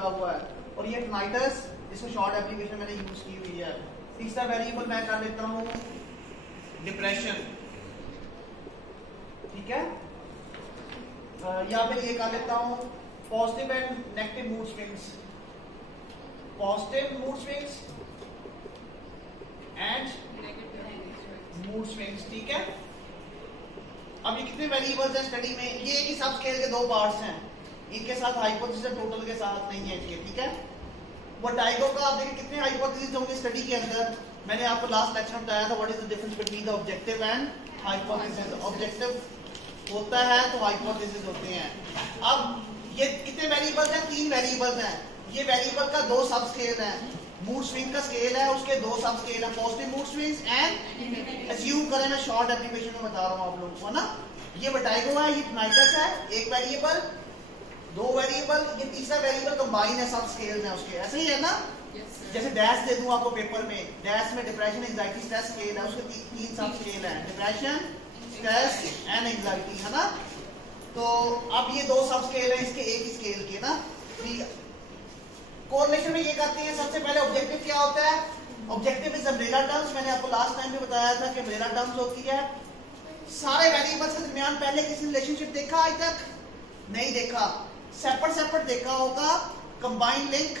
लगा हुआ है, और ये टनाइटस जिसको शॉर्ट एप्लीकेशन मैंने यूज की हुई है। तीसरा वेरिएबल मैं कर लेता हूँ डिप्रेशन, ठीक है, या फिर ये कर लेता हूँ positive and negative mood swings, positive mood swings and mood swings, ठीक है। अब ये कितने वेरिएबल्स हैं स्टडी में, ये एक ही सब स्केल के दो पार्ट्स हैं, इनके साथ हाइपोथेसिस टोटल के साथ नहीं है इसके, ठीक है। वर्टाइगो का आप देखिए कितने हाइपोथेसिस होंगे स्टडी के अंदर। मैंने आपको लास्ट लेक्चर में बताया था what is the difference between the objective and hypothesis. Objective होता है तो हाइपोथेसिस होते हैं। अब ये कितने वेरिएबल्स हैं, 3 वेरिएबल्स हैं। ये वेरिएबल का 2 सब स्केल है, मूड स्विंग का स्केल है, उसके 2 सब स्केल है, positive mood swings and assume करें मैं शॉर्ट एप्लीकेशन में बता रहा हूं आप लोगों को ना। ये वर्टाइगो है, ये टनाइटस है, एक वेरिएबल, 2 वेरिएबल, ये तीसरा वेरिएबल कंबाइन है, सब स्केल है उसके, ऐसे ही है ना। जैसे डैश दे दूं आपको पेपर में, डैश में डिप्रेशन एंजाइटी स्ट्रेस स्केल है, उसके 3 सब स्केल है, डिप्रेशन स्ट्रेस एंड एंजाइटी, है ना। तो अब ये 2 सब स्केल है इसके एक ही स्केल के ना। कोरिलेशन में ये करते हैं, सबसे पहले ऑब्जेक्टिव क्या होता है, ऑब्जेक्टिव इज अम्ब्रेला टर्म्स। मैंने आपको लास्ट टाइम भी बताया था कि अम्ब्रेला टर्म्स होती है सारे वेरिएबल्स के दरमियान पहले किसी रिलेशनशिप देखा आज तक नहीं देखा, सेपरेट देखा होगा, कंबाइन लिंक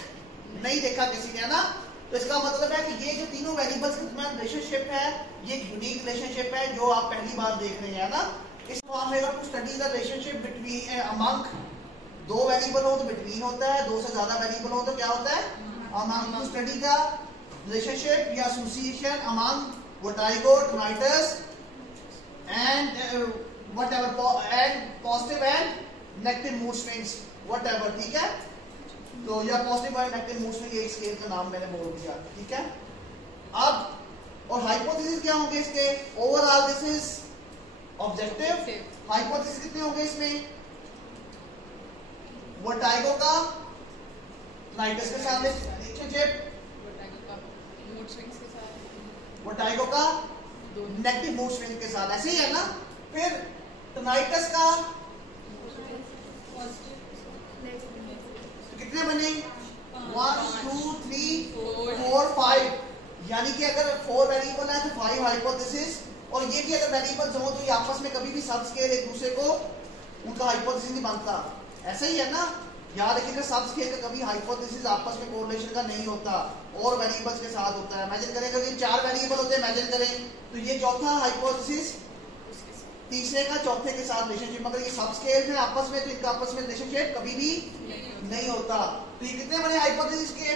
नहीं देखा किसी ने, है ना। तो इसका मतलब है कि ये जो तीनों वेरिएबल्स के दरमियान रिलेशनशिप है ये एक यूनिक रिलेशनशिप है जो आप पहली बार देख रहे हैं ना। इस फॉर्म में अगर study the relationship between among 2 variable हो तो बिटवीन होता है, 2 से ज्यादा वेरिएबल हो तो क्या होता है, among. To study the relationship या association among vertigo, tinnitus and whatever and positive and negative mood swings whatever, ठीक है। तो या positive and negative mood swing, एक स्केल का नाम मैंने बोल दिया, ठीक है। अब और हाइपोथेसिस क्या होंगे इसके, overall this is objective, hypothesis कितने होंगे इसमें, वर्टाइगो का टनाइटस के साथ रिलेशनशिप, वर्टाइगो का नेगेटिव मूड स्विंग के साथ, ऐसे ही है ना। फिर टनाइटस का कितने बने, 1 2 3 4 5, यानी कि अगर 4 वेरिएबल है तो 5 हाइपोथेसिस, और ये भी अगर वेरिएबल्स हो तो ये आपस में कभी भी सब स्केल एक दूसरे को उनका हाइपोथेसिस नहीं बनता, ऐसा ही है ना। याद रखिएगा सब स्केल का कभी हाइपोथेसिस आपस में कोरिलेशन का नहीं होता, और वेरिएबल्स के साथ होता है। इमेजिन करें अगर ये 4 वेरिएबल होते हैं, इमेजिन करें तो ये चौथा हाइपोथेसिस तीसरे का चौथे के साथ रिलेशनशिप, मगर ये सब स्केल है आपस में तो इनका आपस में रिलेशनशिप कभी भी नहीं होता। तो ये कितने बने हाइपोथेसिस के,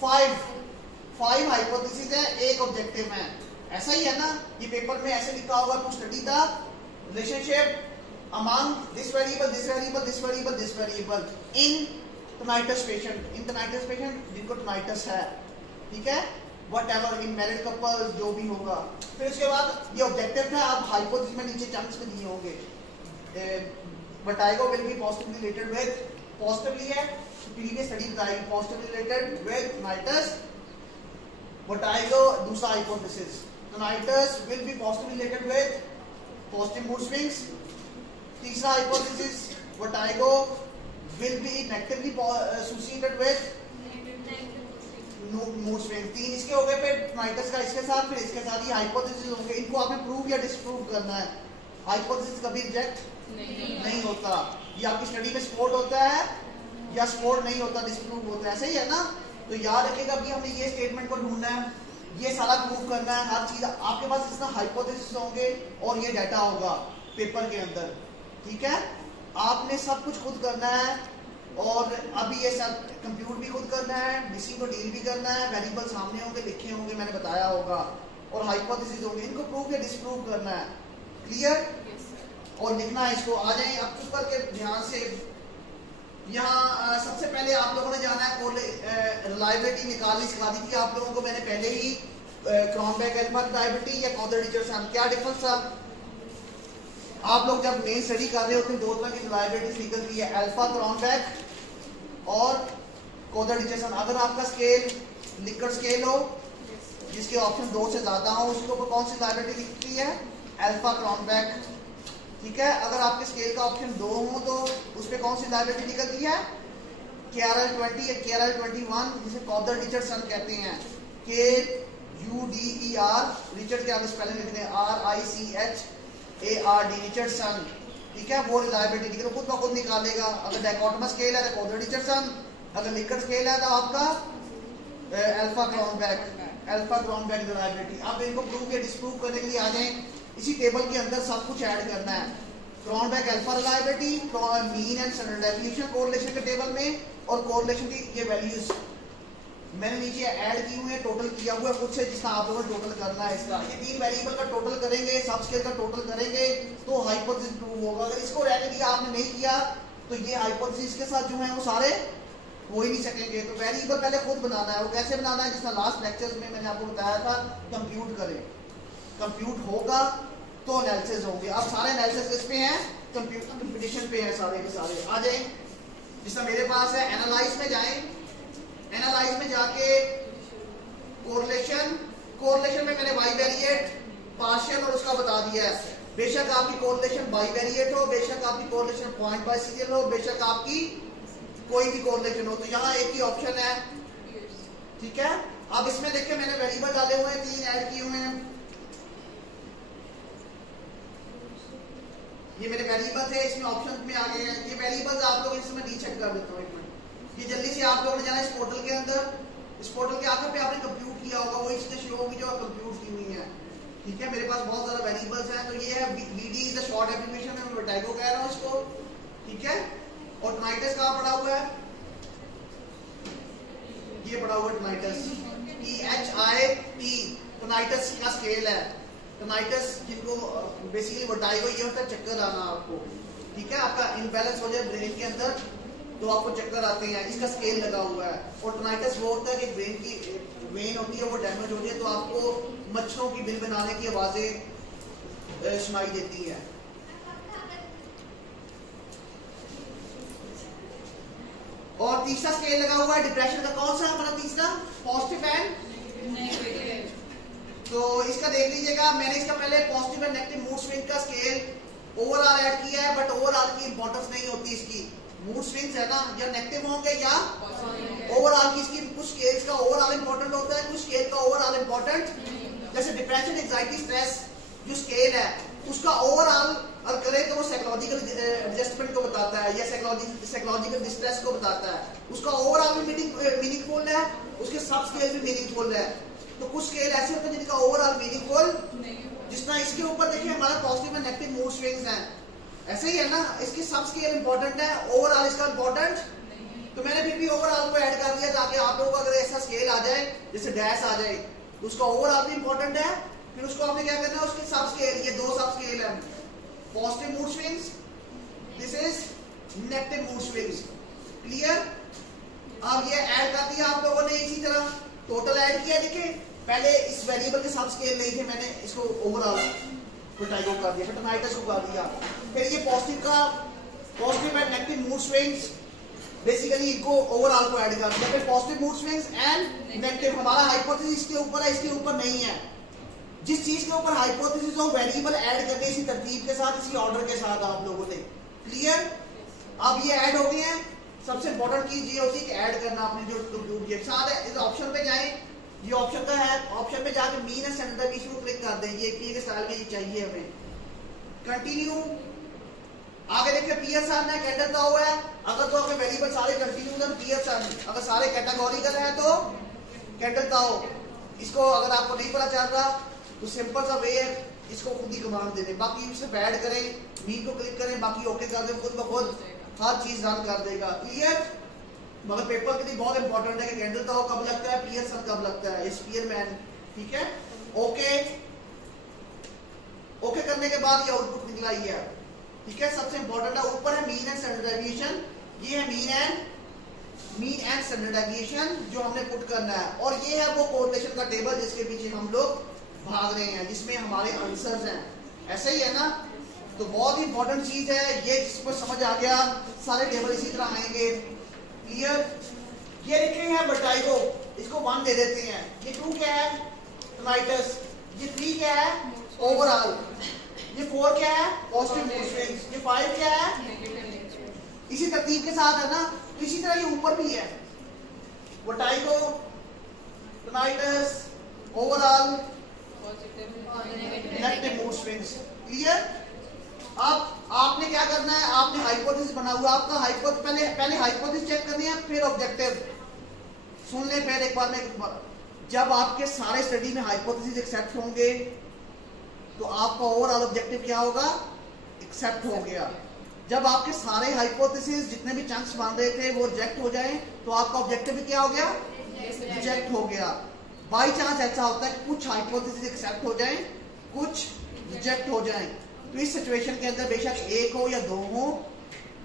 5 हाइपोथेसिस है, एक ऑब्जेक्टिव है, ऐसा ही है ना। ये पेपर में ऐसे लिखा होगा to study the relationship among this variable, this variable, this variable, this variable in tinnitus patient, in tinnitus patient जिनको tinnitus है, ठीक है, whatever in married couple जो भी होगा। फिर उसके बाद ये ऑब्जेक्टिव था, आप हाइपोथेसिस में नीचे चंक्स में दिए होंगे। Vertigo will be positively related with, positively है, प्रीवियस स्टडी बताएगी positively related with tinnitus। Vertigo दूसरा hypothesis, tinnitus will be positively related with positive mood swings। तीसरा hypothesis, vertigo will be negatively associated with mood swing. 3 इसके हो गए, फिर टनाइटस का इसके साथ, फिर इसके साथ ये हाइपोथेसिस होंगे। इनको आपने प्रूव या डिसप्रूव करना है। हाइपोथेसिस कभी रिजेक्ट नहीं होता, ये आपकी स्टडी में सपोर्ट होता है या सपोर्ट नहीं होता, डिसप्रूव होता है, ऐसे ही है ना। तो याद रखिएगा कि हमने ये स्टेटमेंट को ढूंढना है, ये सारा प्रूव करना है, हर चीज आपके पास इसका हाइपोथेसिस होंगे और ये डाटा होगा पेपर के अंदर, ठीक है। आपने सब कुछ खुद करना है, और अभी ये सब कंप्यूट भी खुद करना है, मिसिंग को डील भी करना है, वेरिएबल सामने होंगे, लिखे होंगे, मैंने बताया होगा, और हाइपोथेसिस होंगे, इनको प्रूव या डिसप्रूव करना है, क्लियर। और लिखना है इसको। आ जाए अब चुप करके ध्यान से। यहाँ सबसे पहले आप लोगों ने जाना है रिलायबिलिटी निकालनी सिखा दी थी आप लोगों को मैंने पहले ही, क्रॉनबेक अल्फा रिलायबिलिटी या कॉदर-डिचरसन, क्या डिफरेंस था। आप लोग जब मेन स्टडी कर रहे होते हैं 2 तरह की रिलायबिलिटी निकलती है, अल्फा क्रॉनबेक और कॉदर-डिचरसन। अगर आपका स्केल लिकर्ट स्केल हो जिसके ऑप्शन 2 से ज्यादा हो, उसके ऊपर कौन सी रिलायबिलिटी लिखती है, अल्फा क्रॉनबेक, ठीक है। अगर आपके स्केल का ऑप्शन 2 हो तो उस पर कौन सी रिलायबिलिटी निकलती है, KRL20 या KRL21 जिसे कॉदर रिचर्डसन कहते हैं, KUDER, रिचर्ड के आगे स्पेलिंग लिखते हैं RICHARD, रिचर्डसन, ठीक है। वो रिलायबिलिटी तो खुद ब खुद निकालेगा। अगर डायकोटोमस स्केल है तो कॉदर रिचर्डसन, अगर लिकर्ट स्केल है तो आपका अल्फा क्रॉनबैक रिलायबिलिटी। अब इनको प्रूव या डिस्प्रूव करने के लिए आ जाएं, इसी टेबल के अंदर सब कुछ ऐड करना है। Cronbach alpha reliability, mean and standard deviation correlation के टेबल में, और कोरिलेशन की ये वैल्यूज मैंने नीचे ऐड की हुई है, टोटल किया हुआ है खुद से, जिसका आप लोगों को टोटल करना है इसका। ये 3 वेरिएबल का टोटल करेंगे, सब स्केल का टोटल करेंगे तो हाइपोथेसिस प्रूव होगा। अगर इसको रहने दिया आपने नहीं किया तो ये हाइपोथेसिस के साथ जो है वो सारे हो ही नहीं सकेंगे। तो वेरिएबल पहले खुद बनाना है। वो कैसे बनाना है, जिसका लास्ट लेक्चर में मैंने आपको बताया था, कंप्यूट करें। कंप्यूट होगा तो एनालिसिस होंगे। अब सारे एनालिसिस किस पे हैं, कंप्यूटेशन पे हैं सारे के सारे। आ जाए, जिसका मेरे पास है एनालाइज में जाएं, एनालाइज में जाके कोरिलेशन में मैंने बाई वेरिएट, पार्शियल और उसका बता दिया है। बेशक आपकी कोरिलेशन बाई वेरिएट हो, बेशक आपकी कोरिलेशन पॉइंट बाय सीरियल हो, बेशक आपकी कोई भी कोरिलेशन हो, तो यहाँ एक ही ऑप्शन है, ठीक है। अब इसमें देखिए मैंने वेरिएबल डाले हुए हैं, 3 ऐड किए हुए हैं। ये मेरे वेरिएबल थे, इसमें ऑप्शन में आ गए हैं। ये वेरिएबल्स आप लोग इसमें रीचेक कर देता हूँ एक मिनट। ये जल्दी से आप लोगों ने जाना इस पोर्टल के अंदर, इस पोर्टल के आखिर पे आपने कंप्यूट किया होगा, वही चीजें शो होगी जो कंप्यूट की हुई है, ठीक है। मेरे पास बहुत ज्यादा वेरिएबल्स हैं। तो ये है VD is the short abbreviation, मैं वर्टाइगो कह रहा हूँ इसको, ठीक है। और टोनाइटस कहाँ पड़ा हुआ है, ये पड़ा हुआ है टोनाइटस, THIT, टोनाइटस का स्केल है। टोनाइटस जिनको बेसिकली वर्टाइगो ये होता है चक्कर आना आपको, ठीक है। आपका इम्बैलेंस हो जाए ब्रेन के अंदर तो आपको चक्कर आते हैं, इसका स्केल लगा हुआ है। और टोनाइटस वो होता है कि ब्रेन की वेन होती है वो डैमेज होती है तो आपको मच्छरों की बिल बनाने की आवाजें सुनाई देती है। और तीसरा स्केल लगा हुआ है डिप्रेशन का, कौन सा हमारा तीसरा, पॉजिटिव एंड नेगेटिव। तो इसका देख लीजिएगा, मैंने इसका पहले positive and negative mood swing का स्केल ओवरऑल ऐड किया है, बट ओवरऑल की इंपॉर्टेंस नहीं होती इसकी। मूड स्विंग्स है ना, या नेगेटिव होंगे या ओवरऑल की, इसकी कुछ स्केल्स का ओवरऑल इंपॉर्टेंट होता है, कुछ स्केल का ओवरऑल इंपॉर्टेंट। जैसे डिप्रेशन, एंजाइटी, स्ट्रेस जो स्केल है उसका ओवरऑल अगर करें तो वो साइकोलॉजिकल एडजस्टमेंट को बताता है या साइकोलॉजिकल डिस्ट्रेस को बताता है। उसका ओवरऑल भी मीनिंगफुल है, उसके सब स्केल भी मीनिंगफुल है। तो कुछ स्केल ऐसे होते हैं जिनका ओवरऑल मीनिंगफुल, जिस तरह इसके ऊपर देखिए हमारा positive and negative mood swings हैं, ऐसे ही है ना। इसकी सब स्केल इंपॉर्टेंट है, ओवरऑल इसका इंपॉर्टेंट, तो मैंने फिर भी ओवरऑल को ऐड कर दिया ताकि आप लोगों को अगर ऐसा स्केल आ जाए जैसे डैश आ जाए तो उसका ओवरऑल भी इंपॉर्टेंट है। फिर उसको आपने क्या करना है, उसके सब स्केल, ये 2 सब स्केल है, positive mood swings, this is negative mood swings, clear. अब ये ऐड कर दिया आप लोगों ने, इसी तरह टोटल ऐड किया। देखिए पहले इस वेरिएबल के सब स्केल नहीं थे, मैंने इसको ओवरऑल वर्टाइगो कर दिया, फिर टोनाइटस को कर दिया। फिर ये positive and negative mood swings, basically इनको ओवरऑल को ऐड कर दिया। फिर positive mood swings and negative, हमारा हाइपोथेसिस इसके ऊपर है, इसके ऊपर नहीं है। जिस चीज के ऊपर हाइपोथेसिस हो वेरिएबल ऐड करके इसी तरतीब के साथ, इसी ऑर्डर के साथ आप लोगों ने, क्लियर। अब ये ऐड हो गए हैं। सबसे इंपॉर्टेंट चीज ये होती है कि ऐड करना आपने जो कंप्यूट किया। साथ है इस ऑप्शन पे जाएं, ये ऑप्शन का है, ऑप्शन पे जाके मीन एंड स्टैंडर्ड डेविएशन को क्लिक कर दें। ये के स्टाइल में ये चाहिए हमें। कंटिन्यू, आगे देखिए पियर्सन ने कैंडल का हुआ है। अगर तो आपके वेरिएबल सारे कंटिन्यू है पियर्सन, अगर सारे कैटेगोरिकल है तो कैंडल का हो। इसको अगर आपको नहीं पता चल रहा तो सिंपल सा वे है, इसको खुद ही कमांड दे दें। बाकी सिर्फ ऐड करें, मीन को क्लिक करें, बाकी ओके कर दें, खुद ब खुद हर चीज रन कर देगा, क्लियर। मगर पेपर के लिए बहुत इंपॉर्टेंट है कि कैंडल का कब लगता है, पियर्सन कब लगता है, स्पीयरमैन, ठीक है। ओके ओके करने के बाद ये आउटपुट निकला ही है, ठीक है। सबसे इंपॉर्टेंट है, ऊपर है मीन एंड स्टैंडर्ड डेविएशन, ये है मीन एंड स्टैंडर्ड डेविएशन जो हमने पुट करना है। और ये है वो कोरिलेशन का टेबल जिसके पीछे हम लोग भाग रहे हैं, जिसमें हमारे आंसर्स हैं, ऐसे ही है ना। तो बहुत ही इंपॉर्टेंट चीज है ये, जिसको समझ आ गया सारे टेबल इसी तरह आएंगे, क्लियर। ये लिखे हैं वर्टाइगो, इसको 1 दे देते हैं। ये 2 क्या है, टोनाइटस। ये 3 क्या है, ओवरऑल। ये 4 क्या है, पॉजिटिव मूड स्विंग्स। ये 5 क्या है, इसी तरतीब के साथ है ना। तो इसी तरह ये ऊपर भी है, vertigo, tinnitus, overall negative mood swings. Clear? अब आपने क्या करना है, आपने हाइपोथेसिस बना हुआ, आपका पहले हाइपोथेसिस चेक करनी है, फिर ऑब्जेक्टिव। सुन ले फिर एक बार जब आपके सारे स्टडी में हाइपोथेसिस एक्सेप्ट होंगे तो आपका ओवरऑल ऑब्जेक्टिव क्या होगा, एक्सेप्ट हो गया। जब आपके सारे हाइपोथेसिस जितने भी चंक्स मान रहे थे वो रिजेक्ट हो जाएं तो आपका ऑब्जेक्टिव भी क्या हो गया, रिजेक्ट हो गया। बाई चांस ऐसा होता है कि कुछ हाइपोथेसिस एक्सेप्ट हो जाएं, कुछ रिजेक्ट हो जाएं, तो इस सिचुएशन के अंदर बेशक एक हो या दो हो,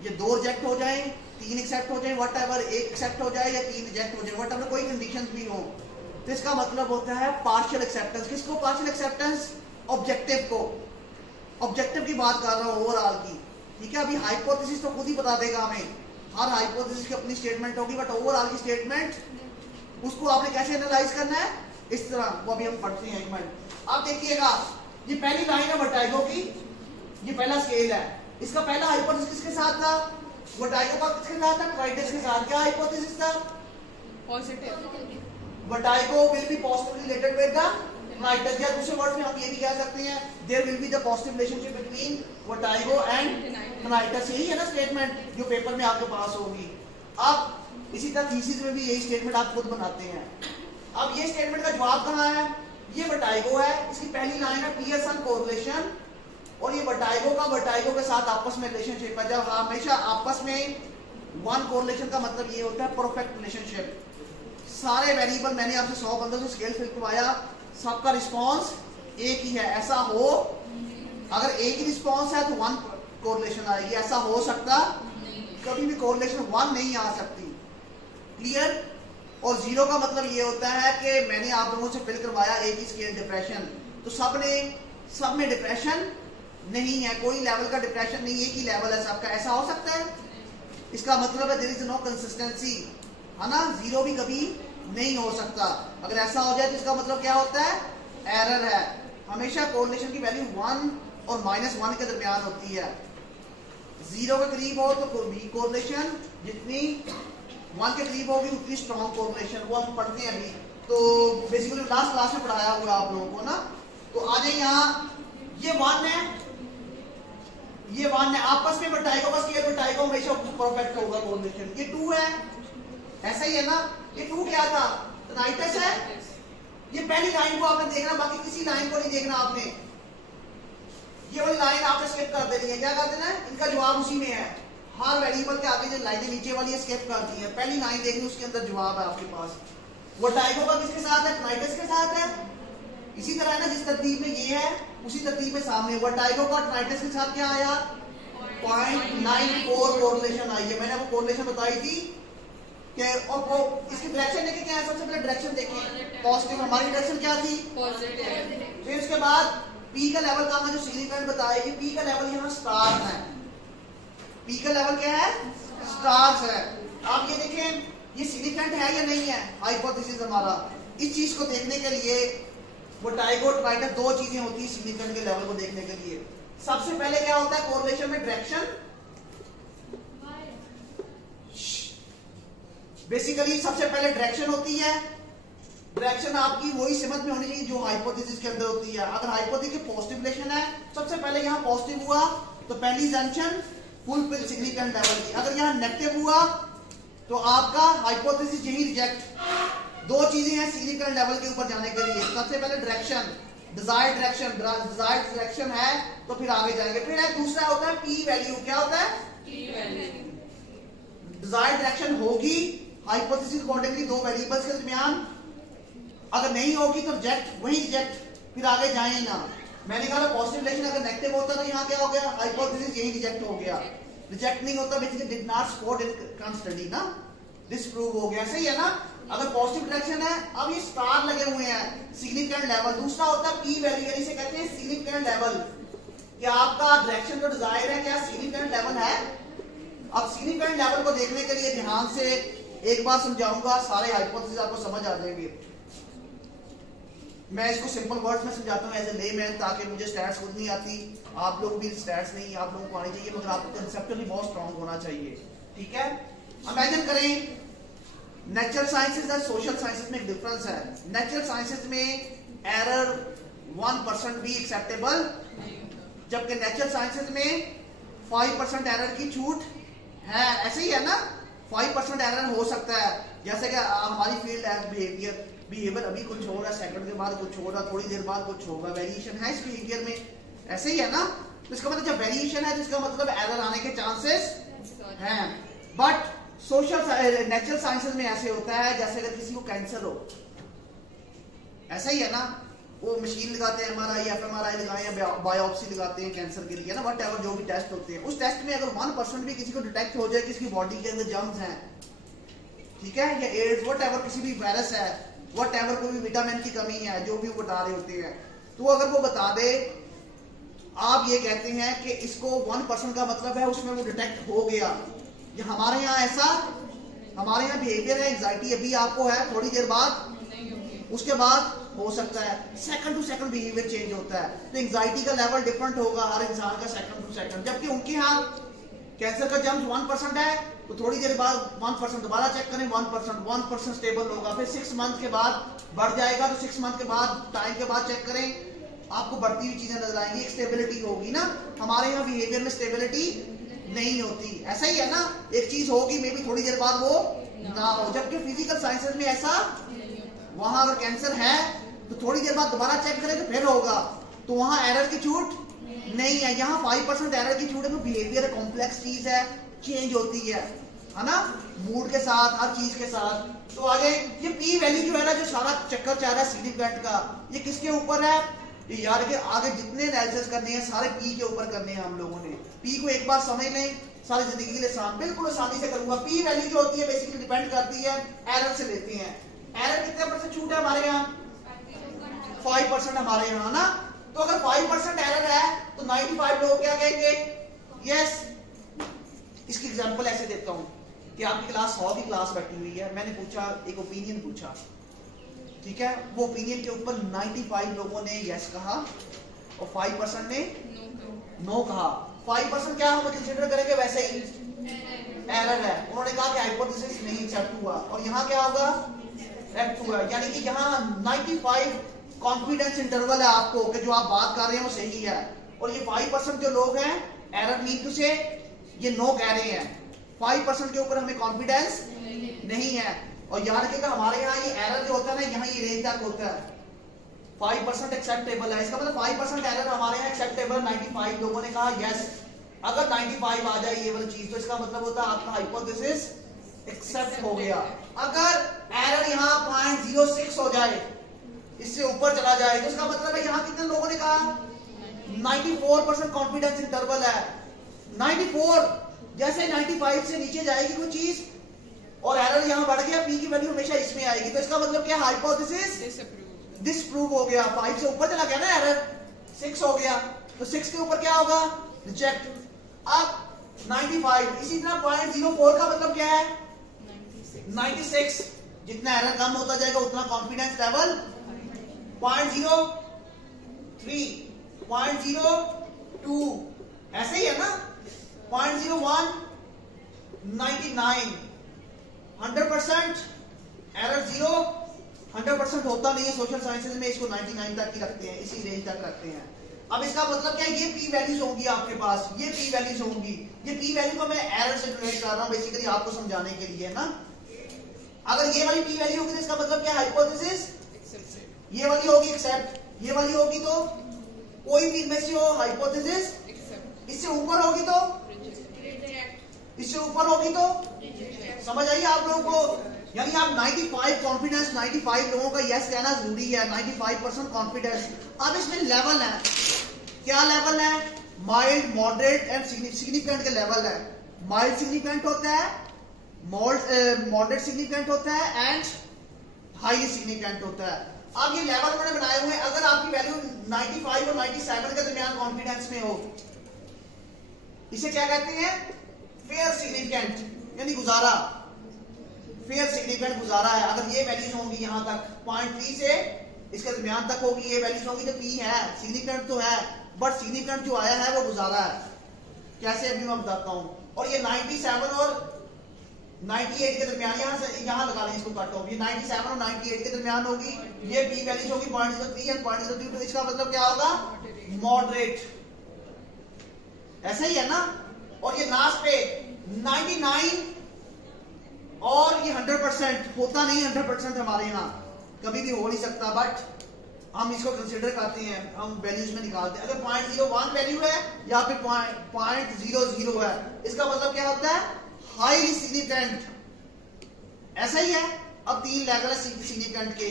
ये दो रिजेक्ट हो जाएं, तीन एक्सेप्ट हो जाएं, व्हाटएवर, एक एक्सेप्ट हो जाए या तीन रिजेक्ट हो जाए, व्हाटएवर, कोई कंडीशंस भी हो, तो इसका मतलब होता है पार्शियल एक्सेप्टेंस। किसको पार्शियल एक्सेप्टेंस? ऑब्जेक्टिव को। ऑब्जेक्टिव की बात कर रहा हूं, ओवरऑल की। ठीक है, अभी हाइपोथेसिस तो खुद ही बता देगा हमें, हर हाइपोथेसिस की अपनी स्टेटमेंट होगी, बट ओवरऑल की स्टेटमेंट उसको आपने कैसे एनालाइज करना है, इस तरह, वो अभी हम पढ़ते हैं। एक मिनट, आप देखिएगा, ये पहली लाइन है वर्टाइगो की, ये पहला स्केल है, इसका पहला हाइपोथेसिस किसके साथ था, वर्टाइगो का किसके साथ था, टोनाइटस के साथ। क्या हाइपोथेसिस था, positive, vertigo will be positively related with the tinnitus, या दूसरे वर्ड में हम ये भी कह सकते हैं there will be the positive relationship between vertigo and tinnitus. यही है ना स्टेटमेंट जो पेपर में आपके पास होगी। अब इसी तरह थीसिस में भी यही स्टेटमेंट आप खुद बनाते हैं। अब ये स्टेटमेंट का जवाब कहाँ है, ये वर्टाइगो है, इसकी पहली लाइन है पियर्सन कोरिलेशन, और ये वर्टाइगो के साथ आपस में रिलेशनशिप है। जब हमेशा आपस में वन कोरिलेशन का मतलब ये होता है परफेक्ट रिलेशनशिप। सारे वेरिएबल, मैंने आपसे 100 बंदों से स्केल फिल करवाया, सबका रिस्पांस एक ही है। ऐसा हो, अगर एक ही रिस्पांस है तो वन कोरिलेशन आएगी, ऐसा हो सकता कभी भी कोरिलेशन वन नहीं आ सकती। क्लियर? और जीरो का मतलब ये होता है कि मैंने आप लोगों से फिल करवाया एक ही स्केल डिप्रेशन, तो सब में डिप्रेशन नहीं है, कोई लेवल का डिप्रेशन नहीं, एक ही लेवल है सबका, ऐसा हो सकता है? इसका मतलब है देयर इज नो कंसिस्टेंसी, है ना, जीरो भी कभी नहीं हो सकता। अगर ऐसा हो जाए तो इसका मतलब क्या होता है, एरर है। हमेशा कोरिलेशन की वैल्यू 1 और -1 के दरमियान होती है। जीरो के करीब हो तो वीक कोरिलेशन, जितनी 1 के करीब होगी उतनी स्ट्रॉन्ग कोरिलेशन, वो हम पढ़ते हैं अभी। तो बेसिकली लास्ट क्लास में पढ़ाया हुआ आप लोगों को ना। तो आ जाए यहाँ, ये 1 है, ये 1 है, आपस में वर्टाइगो का स्केल वर्टाइगो हमेशा परफेक्ट होगा कोरिलेशन। ये 2 है, ऐसा ही है ना, ये 2 क्या था, टोनाइटस है। ये पहली लाइन को आपने देखना, बाकी किसी लाइन को नहीं देखना आपने, ये वाली लाइन आपने स्किप कर देनी है। क्या कर देना है, इनका जवाब उसी में है। हर वेरिएबल के आगे जो लाइनें नीचे वाली है स्किप कर दी है, पहली लाइन देखनी, उसके अंदर जवाब है आपके पास। वर्टाइगो का किसके साथ है, टोनाइटस के साथ है। इसी तरह है ना, जिस तरतीब में ये है उसी तरतीब में सामने वर्टाइगो का टोनाइटस के साथ क्या आया, 0.94 कोरिलेशन आई है। मैंने आपको कोरिलेशन बताई थी कि, और वो इसकी डायरेक्शन देखें क्या है, सबसे पहले डायरेक्शन देखें, पॉजिटिव। हमारी डायरेक्शन क्या थी, पॉजिटिव। फिर उसके बाद पी का लेवल का जो सिग्निफिकेंट बताया, पी का लेवल यहाँ स्टार है, पी का लेवल क्या है, स्टार्स है। आप ये देखें, ये सिग्निफिकेंट है या नहीं है हाइपोथेसिस हमारा। इस चीज को देखने के लिए वर्टाइगो टोनाइटस, दो चीजें होती है सिग्निफिकेंट के लेवल को देखने के लिए। सबसे पहले क्या होता है कोरिलेशन में, डायरेक्शन। बेसिकली सबसे पहले डायरेक्शन होती है। डायरेक्शन आपकी वही समझ में होनी चाहिए जो हाइपोथेसिस के अंदर होती है। अगर हाइपोथेसिस पॉजिटिव रिलेशन है, सबसे पहले यहाँ पॉजिटिव हुआ तो पहली जंक्शन फुलफिल सिग्निफिकेंट लेवल की। अगर यहाँ नेगेटिव हुआ तो आपका हाइपोथेसिस यही रिजेक्ट। दो चीजें हैं सिग्निफिकेंट लेवल के ऊपर जाने के लिए, सबसे पहले डायरेक्शन, डिजायर्ड डायरेक्शन है तो फिर आगे जाएंगे। फिर दूसरा होता है पी वैल्यू। क्या होता है, पी वैल्यू। डिजायर्ड डायरेक्शन होगी हाइपोथेसिस अकॉर्डिंगली दो वेरिएबल्स के दरमियान, अगर नहीं होगी तो रिजेक्ट, वही रिजेक्ट, फिर आगे जाए ना। मैंने कहा पॉजिटिव रिलेशन अगर नेगेटिव होता तो यहाँ क्या हो गया, हाइपोथेसिस यही रिजेक्ट हो गया। रिजेक्ट नहीं होता, basically did not support in can't study ना, डिसप्रूव हो गया। सही है ना। अगर पॉजिटिव डायरेक्शन है, अब ये स्टार लगे हुए हैं, सिग्निफिकेंट लेवल। दूसरा होता है पी वैल्यू, यानी से कहते हैं सिग्निफिकेंट लेवल, कि आपका डायरेक्शन जो डिजायर है क्या सिग्निफिकेंट लेवल है। अब सिग्निफिकेंट लेवल को देखने के लिए ध्यान से एक बार समझाऊंगा, सारे हाइपोथेसिस आपको समझ आ जाएंगे। मैं इसको सिंपल वर्ड्स में समझाता हूँ एज ए लेमैन, ताकि मुझे स्टैट्स खुद नहीं आती, आप लोग भी स्टैट्स नहीं आप लोगों को आनी चाहिए, मगर आपको कंसेप्चुअली बहुत स्ट्रांग होना चाहिए। ठीक है, इमेजिन करें, नेचुरल साइंसेज और सोशल साइंसेज में एक डिफरेंस है। नेचुरल साइंसेज में एरर 1% भी एक्सेप्टेबल, जबकि नेचुरल साइंसेज में 5% एरर की छूट है। ऐसे ही है ना, 5% एरर हो सकता है। जैसे कि हमारी फील्ड है बिहेवियर अभी कुछ होगा, सेकंड के बाद कुछ होगा, थोड़ी देर बाद कुछ होगा, वेरिएशन है इस बिहेवियर में। ऐसे ही है ना, तो इसका मतलब जब वेरिएशन है तो इसका मतलब एरर आने के चांसेस हैं। बट सोशल नेचुरल साइंसेज में ऐसे होता है जैसे अगर किसी को कैंसर हो, ऐसा ही है ना, वो मशीन लगाते हैं एमआरआई एफएमआरआई लगाए या बायोप्सी लगाते हैं कैंसर के लिए ना, वट एवर जो भी टेस्ट होते हैं, उस टेस्ट में अगर 1% भी किसी को डिटेक्ट हो जाए कि इसकी बॉडी के अंदर जर्म्स हैं, ठीक है, या एड्स वट एवर किसी भी वायरस है, वट एवर कोई भी विटामिन की कमी है, जो भी वो बता रहे होते हैं, तो अगर वो बता दे, आप ये कहते हैं कि इसको 1% का मतलब है उसमें वो डिटेक्ट हो गया। ये हमारे यहाँ ऐसा, हमारे यहाँ बिहेवियर है, एंजाइटी अभी आपको है, थोड़ी देर बाद उसके बाद हो सकता है second to second behaviour change होता है। तो एंजाइटी का लेवल डिफरेंट होगा हर इंसान का सेकंड टू सेकंड। जबकि उनके यहाँ कैंसर का जर्म्स 1% है, तो थोड़ी देर बाद 1% दोबारा चेक करें, 1% स्टेबल होगा, फिर 6 मंथ के बाद बढ़ जाएगा, तो 6 मंथ के बाद टाइम के बाद चेक करें, आपको बढ़ती हुई चीजें नजर आएंगी, एक स्टेबिलिटी होगी ना। हमारे यहाँ बिहेवियर में स्टेबिलिटी नहीं होती। ऐसा ही है ना, एक चीज होगी मे बी थोड़ी देर बाद वो ना हो, जबकि फिजिकल साइंसेज में ऐसा, वहां अगर कैंसर है तो थोड़ी देर बाद दोबारा चेक करें तो फिर होगा, तो वहां एरर की छूट नहीं है। यहाँ 5% एरर की छूट है, तो बिहेवियर कॉम्प्लेक्स चीज है, चेंज होती है ना, मूड के साथ, हर चीज के साथ। तो आगे ये पी वैल्यू जो है ना, जो सारा चक्कर चाह रहा है सिग्निफिकेंट का, ये किसके ऊपर है? ये यार के आगे जितने एनालिसिस करने हैं सारे पी के ऊपर करने हैं हम लोगों ने। पी को एक बार समझ लें, सारी जिंदगी के लिए बिल्कुल आसानी से करूंगा। पी वैल्यू जो होती है बेसिकली डिपेंड करती है एरर से लेते हैं। एरर कितने % छूट है हमारे यहाँ? 5% हमारे यहाँ ना। तो अगर 5% एरर है तो 95 लोग क्या कहेंगे? यस। इसकी एग्जांपल ऐसे देता हूं कि आपकी क्लास 100 की क्लास बैठी हुई है, मैंने पूछा, एक ओपिनियन पूछा, ठीक है, वो ओपिनियन के ऊपर 95 लोगों ने यस कहा और 5% ने नो कहा। 5% क्या हम कंसीडर करेंगे वैसे ही एरर है। उन्होंने कहा कि हाइपोथेसिस नहीं एक्सेप्ट हुआ, और यहाँ क्या होगा? एक्सेप्ट हुआ। यानी कि यहाँ 95 कॉन्फिडेंस इंटरवल है आपको कि जो आप बात कर रहे हैं वो सही है, और ये 5% जो लोग हैं एरर मीन टू से ये नो कह रहे हैं। 5% के ऊपर हमें कॉन्फिडेंस नहीं है। और याद रखिएगा हमारे यहाँ ये एरर जो होता है ना, यहाँ ये रेंज तक होता है। 5% एक्सेप्टेबल है, इसका मतलब 5% एरर हमारे यहाँ एक्सेप्टेबल। 95 लोगों ने कहा यस। अगर 95 आ जाए ये वाली चीज, तो इसका मतलब होता है आपका हाइपोथेसिस एक्सेप्ट हो गया। अगर एरर यहाँ 0.06 हो जाए, इससे ऊपर चला जाए, तो इसका मतलब है यहाँ कितने लोगों ने कहा? 94% कॉन्फिडेंस इंटरवल है। 94, जैसे 95 से नीचे जाएगी कोई चीज और एरर यहाँ बढ़ गया, पी की वैल्यू हमेशा इसमें आएगी, तो इसका मतलब क्या? हाइपोथेसिस डिसप्रूव हो गया। 5 से ऊपर चला गया ना एरर, 6 हो गया, तो 6 के ऊपर क्या होगा? रिजेक्ट। अब 95, इसी तरह 0.04 का मतलब क्या है? 96। जितना एरर कम होता जाएगा उतना कॉन्फिडेंस लेवल 0.03, 0.02, ऐसे ही है ना। 0.01, 99, 100% एरर 0, 100% होता नहीं है सोशल साइंसेज में, इसको 99 तक ही रखते हैं, इसी रेंज तक रखते हैं। अब इसका मतलब क्या? ये पी वैल्यूज होंगी आपके पास, ये पी वैल्यूज होंगी। ये पी वैल्यू को मैं एरर से रिलेट कर रहा हूं बेसिकली आपको समझाने के लिए ना। अगर ये वाली पी वैल्यू होगी तो इसका मतलब क्या? हाइपोथेसिस। ये वाली होगी एक्सेप्ट, ये वाली होगी तो कोई भी इनमें से हो हाइपोथेसिस। इससे ऊपर होगी तो, इससे ऊपर होगी तो, समझ आइए आप लोगों को? यानी आप 95 कॉन्फिडेंस, 95 लोगों का यस कहना जरूरी है, 95% कॉन्फिडेंस। अब इसमें लेवल है, क्या लेवल है? माइल्ड, मॉडरेट एंड सिग्निफिकेंट के लेवल है। माइल्ड सिग्निफिकेंट होता है, मॉडरेट सिग्निफिकेंट होता है एंड हाईली सिग्निफिकेंट होता है। अब ये लेवल उन्होंने बनाए हुए हैं। अगर आपकी वैल्यू 95 और 97 के दरमियान कॉन्फिडेंस में हो, इसे क्या कहते हैं? फेयर सिग्निफिकेंट, यानी गुजारा। फेयर सिग्निफिकेंट गुजारा है। अगर ये वैल्यूज होंगी यहाँ तक 0.3 से इसके दरमियान तक होगी, ये वैल्यूज होंगी तो पी है, सिग्निफिकेंट तो है, बट सिग्निफिकेंट जो आया है वो गुजारा है। कैसे? अभी मैं बताता हूं। और ये 97 और 98 के दरमियान, यहाँ लगा लें इसको कट ऑफ, ये 97 और 98 के दरमियान होगी, ये पी वैल्यूज होगी 0.03 और 0.02, तो इसका मतलब क्या होगा? मॉडरेट। ऐसा ही है ना। और ये लास्ट पे 99 और ये 100% होता नहीं, 100% हमारे यहाँ कभी भी हो नहीं सकता, बट हम इसको कंसिडर करते हैं, हम वैल्यूज में निकालते हैं। अगर 0.01 वैल्यू है या फिर 0.00 है, इसका मतलब क्या होता है? Highly significant. ऐसा ही है। अब 3 लेवल है सिग्निफिकेंट के,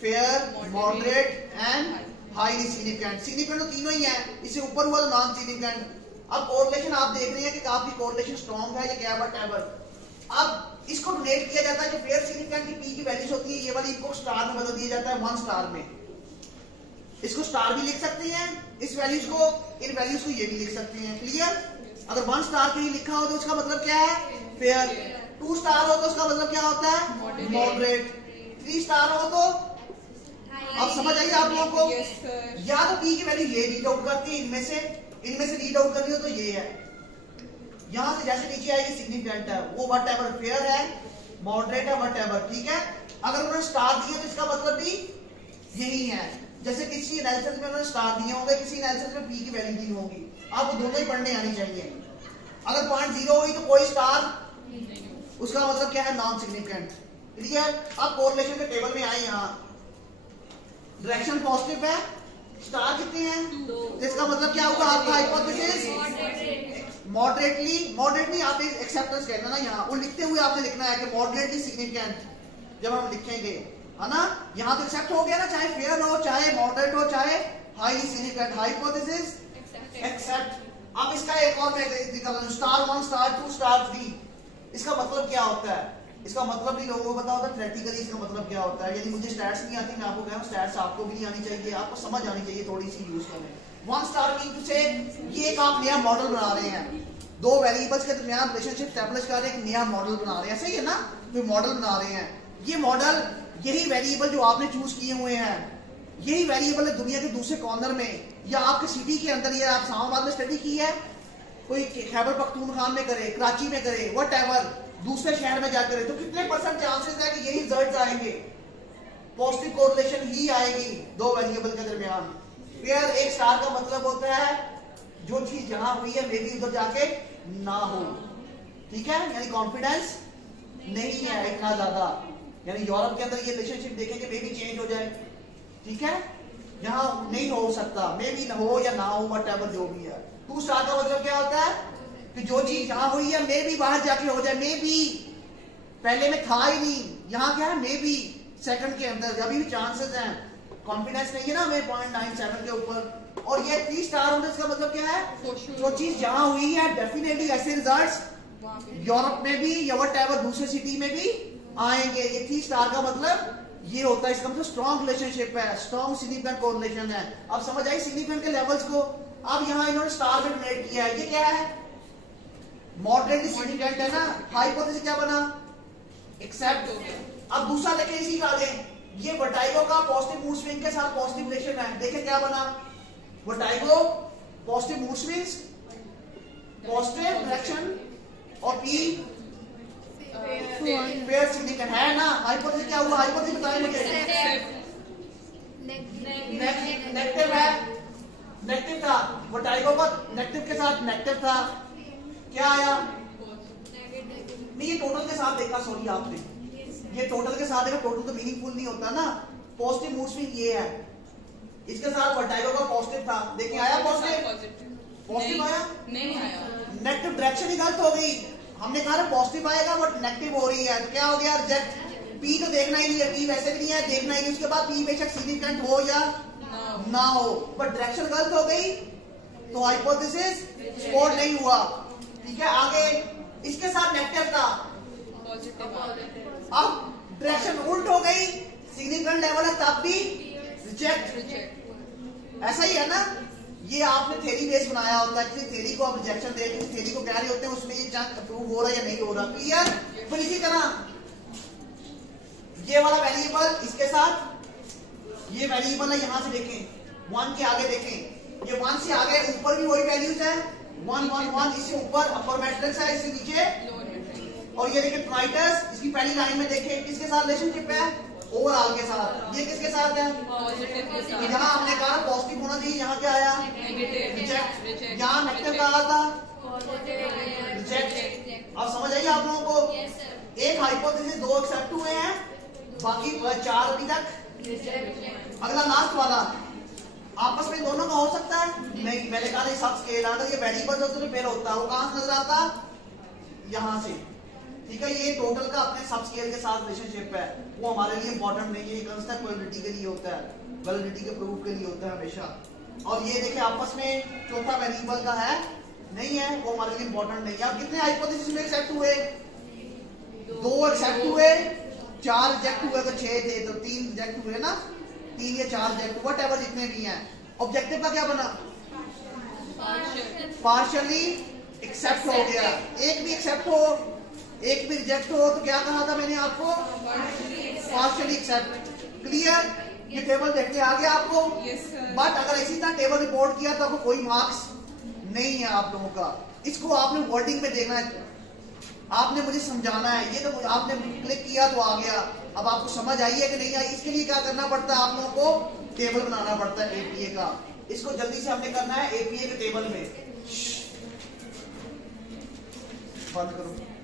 fair, moderate and highly significant. Significant तो तीनों ही है, इससे ऊपर हुआ तो नॉन सिग्निफिकेंट। अब कोरिलेशन आप देख रहे हैं कि आपकी कोरिलेशन स्ट्रॉन्ग है या क्या, व्हाटएवर। अब इसको डोनेट किया जाता है, जो फेयर सिग्निफिकेंट की पी की वैल्यूज होती है, ये वाली इनको स्टार में बदल दिया जाता है, 1 स्टार में। इसको स्टार भी लिख सकते हैं, इस वैल्यूज को, इन वैल्यूज को ये भी लिख सकते हैं। क्लियर? अगर 1 स्टार के लिए लिखा हो तो उसका मतलब क्या है? फेयर। 2 स्टार हो तो उसका मतलब क्या होता है? मॉडरेट। 3 स्टार हो तो, अब समझ आइए आप लोगों को, या तो पी की वैल्यू ये रीड आउट करती है, इनमें से रीड आउट करनी हो तो ये है, यहां से जैसे नीचे आएगी सिग्निफिकेंट है, वो व्हाटएवर, फेयर है, मॉडरेट है, व्हाटएवर। ठीक है। अगर उन्होंने स्टार दिए तो इसका मतलब भी यही है। जैसे किसी एनालिसिस में उन्होंने स्टार दिए होंगे, किसी एनालिसिस में पी की वैल्यू दी होगी, आपको दोनों ही पढ़ने आनी चाहिए। अगर 0.0 हुई तो कोई स्टार, उसका मतलब क्या है? Non significant. क्लियर? अब कोरिलेशन के टेबल में आए, यहाँ डायरेक्शन पॉजिटिव है, स्टार कितने हैं, तो इसका मतलब क्या होगा? आपका हाइपोथेसिस मॉडरेटली आप एक्सेप्टेंस कहना ना, यहाँ वो लिखते हुए आपने लिखना है कि मॉडरेटली सिग्निफिकेंट। जब हम लिखेंगे, है ना, यहाँ तो एक्सेप्ट हो गया ना, चाहे फेयर हो, चाहे मॉडरेट हो, चाहे हाईली सिग्निफिकेंट, हाइपोथेसिस एक्सेप्ट। अब इसका एक और मैं निकाल, स्टार 1, स्टार 2, स्टार 3, इसका मतलब क्या होता है? इसका मतलब भी लोगों को पता होता है, थ्योरेटिकली इसका मतलब क्या होता है। यदि मुझे स्टैट्स नहीं आती, मैं आपको कह रहा हूं स्टैट्स आपको भी नहीं आनी चाहिए, आपको समझ आनी चाहिए, थोड़ी सी यूज करें। 1 स्टार मीन से ये एक आप नया मॉडल बना रहे हैं, 2 वेरिएबल्स के दरमियान रिलेशनशिप स्टैब्लिश कर रहे हैं, एक नया मॉडल बना रहे हैं। सही है ना? तो मॉडल बना रहे हैं, ये मॉडल, यही वेरिएबल जो आपने चूज किए हुए हैं, यही वेरिएबल है दुनिया के दूसरे कॉर्नर में या आपके सिटी के अंदर, या आप इस्लामाबाद में स्टडी की है, कोई खैबर पख्तूनख्वा में करे, कराची में करे, व्हाटएवर, दूसरे शहर में जाकर, तो कितने % चांसेस है कि यही रिजल्ट आएंगे? पॉजिटिव कोरिलेशन ही आएगी 2 वेरिएबल के दरमियान। फेयर, एक स्टार का मतलब होता है जो चीज जहां हुई है मे भी उधर जाके ना हो। ठीक है, यानी कॉन्फिडेंस नहीं है इतना ज्यादा, यानी यूरोप के अंदर ये रिलेशनशिप देखेंगे मे भी चेंज हो जाए। ठीक है, यहाँ नहीं हो सकता, मे भी हो या ना हो, व्हाटएवर जो भी है। 2 स्टार का मतलब क्या होता है कि जो चीज यहां हुई है मे भी बाहर जाके हो जाए, मे भी, पहले में था ही नहीं, यहाँ क्या है? मे भी, सेकंड के अंदर अभी भी चांसेस हैं। कॉन्फिडेंस नहीं है ना हमें 0.97 के ऊपर। और ये 3 स्टार होने इसका मतलब क्या है? जो चीज जहां हुई है डेफिनेटली ऐसे रिजल्ट्स यूरोप में भी या व्हाटएवर दूसरे सिटी में भी आएंगे। ये 3 स्टार का मतलब ये होता है, इसका मतलब स्ट्रॉन्ग रिलेशनशिप है, स्ट्रॉन्ग सिग्निफिकेंट कोरिलेशन है। अब समझ आई सिग्निफिकेंट के लेवल्स को। अब यहाँ इन्होंने स्टार में डोनेट किया है, ये क्या है? मॉडरेटली सिग्निफिकेंट है ना। हाइपोथेसिस क्या बना? एक्सेप्ट। अब दूसरा देखें इसी का आगे, ये वर्टाइगो का पॉजिटिव मूड स्विंग के साथ पॉजिटिव रिलेशन है। देखें क्या बना? Vertigo positive mood swings, positive direction, और पी फेयर सिग्निफिकेंट है ना। हाइपोथेसिस क्या हुआ? हाइपोथेसिस बताएं मुझे। नेगेटिव है, नेगेटिव था, वर्टाइगो का नेगेटिव के साथ नेगेटिव था, क्या आया? नहीं, ये टोटल के साथ देखा, सॉरी आपने ये टोटल के साथ देखा, टोटल तो मीनिंगफुल नहीं होता ना। पॉजिटिव मूड स्विंग ये है, इसके साथ वर्टाइगो का पॉजिटिव था, देखिए आया पॉजिटिव? पॉजिटिव आया? नहीं आया। नेगेटिव डायरेक्शन ही गलत हो गई, हमने कहा पॉजिटिव आएगा बट नेगेटिव हो रही है, तो क्या हो गया? रिजेक्ट। पी तो देखना ही नहीं है, पी वैसे भी नहीं है, देखना ही नहीं। उसके बाद पी बेशक सिग्निफिकेंट हो या ना हो, बट डायरेक्शन गलत हो गई तो हाइपोथेसिस सपोर्ट नहीं हुआ। ठीक है, आगे इसके साथ नेगेटिव था, अब डायरेक्शन उल्ट हो गई, सिग्निफिकेंट लेवल है तब भी रिजेक्ट। ऐसा ही है ना, ये आपने थ्योरी बेस बनाया होता है, किसी थ्योरी को आप रिजेक्शन दे रहे, थ्योरी को कह रहे होते हैं उसमें ये जंग अप्रूव हो रहा है या नहीं हो रहा। क्लियर? फिर इसी तरह ये वाला वेरिएबल इसके साथ, ये वेरिएबल है, यहां से देखें 1 के आगे देखें, ये 1 से आगे ऊपर भी वही वैल्यूज है, 1 1 1, इससे ऊपर अपर मैट्रिक्स है, इससे नीचे और ये देखिए ट्राइटस, इसकी पहली लाइन में देखिए किसके साथ रिलेशनशिप है, ओवरऑल के साथ। ये किसके साथ है, यहाँ हमने कहा पॉजिटिव होना चाहिए, यहाँ क्या आया, रिजेक्ट। यहाँ नेगेटिव कहा था, रिजेक्ट। अब समझ आइए आप लोगों को, एक हाइपोथेसिस 2 एक्सेप्ट हुए हैं, बाकी 4 अभी तक। अगला लास्ट वाला, आपस में दोनों का हो सकता है, नहीं, मैंने कहा नहीं, सब स्केल अगर ये वेरिएबल होते तो फिर होता है, वो कहां से नजर आता, यहां से, ठीक है। ये टोटल का अपने सब स्केल के साथ रिलेशनशिप है, वो हमारे लिए इंपॉर्टेंट नहीं है, ये कंसेप्ट वैलिडिटी के लिए होता है, वैलिडिटी के प्रूफ के लिए होता है हमेशा। और ये देखिए आपस में चौथा वेरिएबल का है, नहीं है, वो हमारे लिए इंपॉर्टेंट नहीं है। अब कितने हाइपोथेसिस में एक्सेप्ट हुए, 2 एक्सेप्ट हुए, 4 रिजेक्ट हुए, तो 6 थे तो 3 रिजेक्ट हुए ना, 3 या 4 रिजेक्ट, व्हाटएवर जितने भी हैं। ऑब्जेक्टिव का क्या बना, पार्शियली एक्सेप्ट हो गया। एक भी एक्सेप्ट हो, एक भी रिजेक्ट हो, तो क्या कहा था मैंने आपको, पार्शियली एक्सेप्ट। क्लियर, ये टेबल देखने आ गया आपको। बट अगर इसी तरह टेबल रिपोर्ट किया तो आपको कोई मार्क्स नहीं है आप लोगों का। इसको आपने वर्डिंग में देखना है, आपने मुझे समझाना है। ये तो आपने क्लिक किया तो आ गया, अब आपको समझ आई है कि नहीं आई, इसके लिए क्या करना पड़ता है, आप लोगों को टेबल बनाना पड़ता है एपीए का। इसको जल्दी से हमने करना है एपीए के टेबल में। बंद करो।